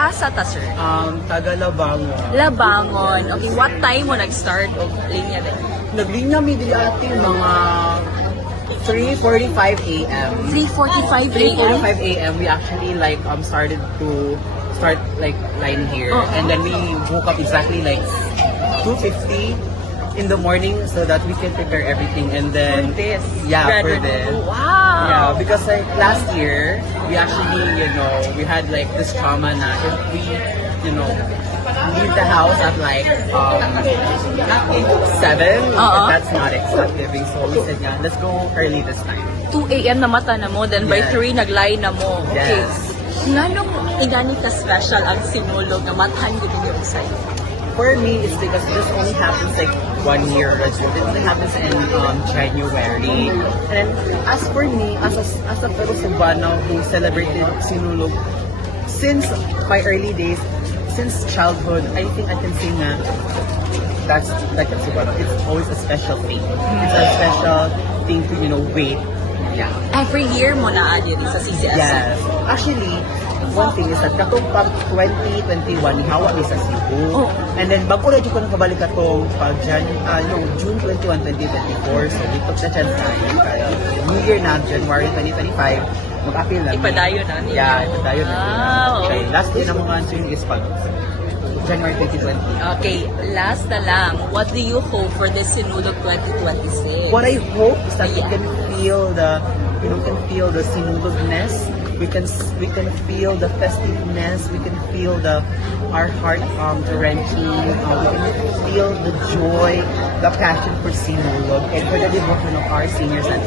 Asa ta, sir? Taga Labango. Labangon. Okay, what time mo nag-start og linya din? Naglinya mi dili ati mga 3:45 a.m. 3:45 3:45 a.m. we actually like started like line here, and then we woke up exactly like 2:50 in the morning so that we can prepare everything, and then This. yeah, for this. Wow. Yeah, because like last year, we actually, we had like this trauma na if we, leave the house at like 7, that's not acceptable. So we said, yeah, let's go early this time. 2 a.m. na mata na mo, then by Yes. 3 nag-line na mo. Okay. Yes. Nganong inani ka special ang sinulog na matahan ko din yung sa'yo? For me, it's because this only happens like 1 year. It only happens in January. And as for me, as a fellow Cebuano who celebrated Sinulog since my early days, since childhood, I think I can say na that's like a Cebuano. It's always a special thing. It's a special thing to wait. Yeah. Every year mo na diri sa CCS. Yes. Actually, one thing is that katong pag 2021 hawa ni sa Cebu. And then bago na jud ko nakabalik katong pag June 21, 2024. So we took the chance na New Year na January 2025 mag-appeal na. Ipadayon na niya. Yeah, ipadayon na. Wow. Okay, last day na mga answering is pag January 2020. Okay, last na lang. What do you hope for this Sinulog 2026? What I hope is that we can feel the Sinulogness. We can feel the festiveness. We can feel our heart wrenching. We can feel the joy, the passion for Sinulog, and for the devotion of our seniors and